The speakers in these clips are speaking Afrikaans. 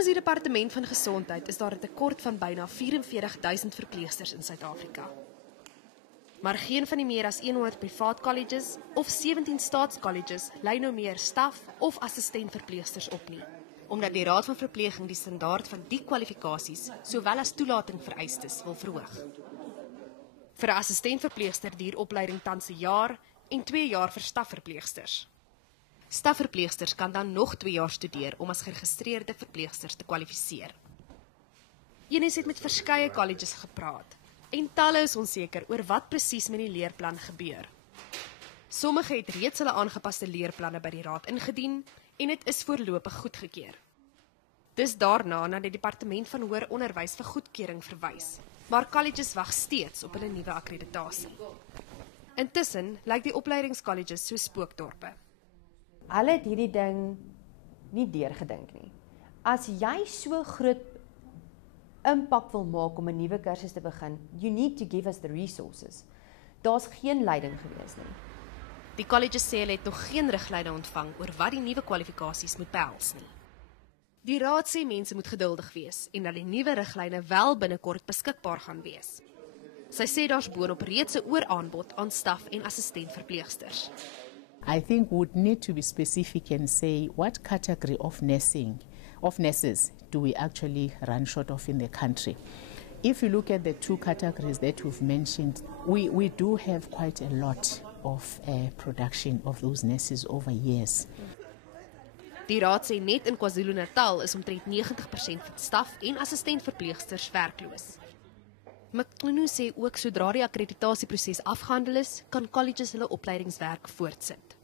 Volgens die Departement van Gesondheid is daar 'n tekort van byna 44,000 verpleegsters in Suid-Afrika. Maar geen van die meer as 100 privaat colleges of 17 staatscolleges lei nou meer staf of assistentverpleegsters op nie, omdat die Raad van Verpleging die standaard van die kwalifikasies sowel as toelatingvereistes wil verhoog. Vir 'n assistentverpleegster duur opleiding tans 1 jaar en 2 jaar vir stafverpleegsters. Stafverpleegsters kan dan nog 2 jaar studeer om as geregistreerde verpleegsters te kwalifiseer. Eunice het met verskeie colleges gepraat en talle is onseker oor wat presies met die leerplan gebeur. Sommige het reeds hulle aangepaste leerplanne by die raad ingedien en dit is voorlopig goedgekeur. Dis daarna na die Departement van Hoër Onderwys vir goedkeuring verwys, maar colleges wag steeds op hulle nuwe akkreditasie. Intussen lyk die opleidingscolleges so spookdorpe. Hulle het hierdie ding nie deurgedink nie. As jy so groot impak wil maak om 'n nuwe kursus te begin, you need to give us the resources. Daar's geen leiding gewees nie. Die colleges sê hulle het nog geen riglyne ontvang oor wat die nuwe kwalifikasies moet behels nie. Die raad sê mense moet geduldig wees en dat die nuwe riglyne wel binnekort beskikbaar gaan wees. Sy sê daar's boonop reeds 'n ooraanbod aan staf en assistentverpleegsters. I think we would need to be specific and say what category of nurses do we actually run short of in the country. If you look at the 2 categories that we've mentioned, we do have quite a lot of production of those nurses over years. Die raad sê net in KwaZulu-Natal is omtrent 90% van staf en assistentverpleegsters werkloos. McClunu sê ook sodra die akkreditasieproses afgehandel is, kan colleges hulle opleidingswerk voortsit.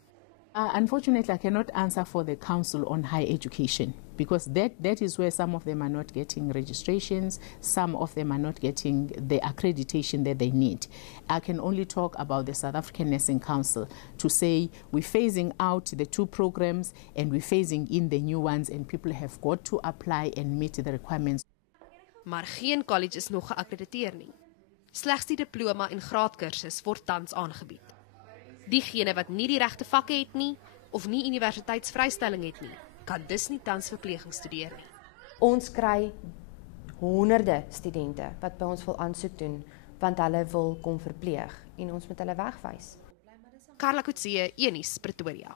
Unfortunately, I cannot answer for the Council on Higher Education because that is where some of them are not getting registrations, some of them are not getting the accreditation that they need. I can only talk about the South African Nursing Council to say we're phasing out the 2 programs and we're phasing in the new ones and people have got to apply and meet the requirements. Maar geen college is nog geakkrediteer nie. Slegs die diploma en graadkursus word tans aangebied. Diegene wat nie die regte vakke het nie, of nie universiteitsvrystelling het nie, kan dus nie tans verpleging studeer nie. Ons kry honderde studente wat by ons wil aansoek doen, want hulle wil kom verpleeg en ons moet hulle wegwys. Carla Coetzee, Eunice, Pretoria.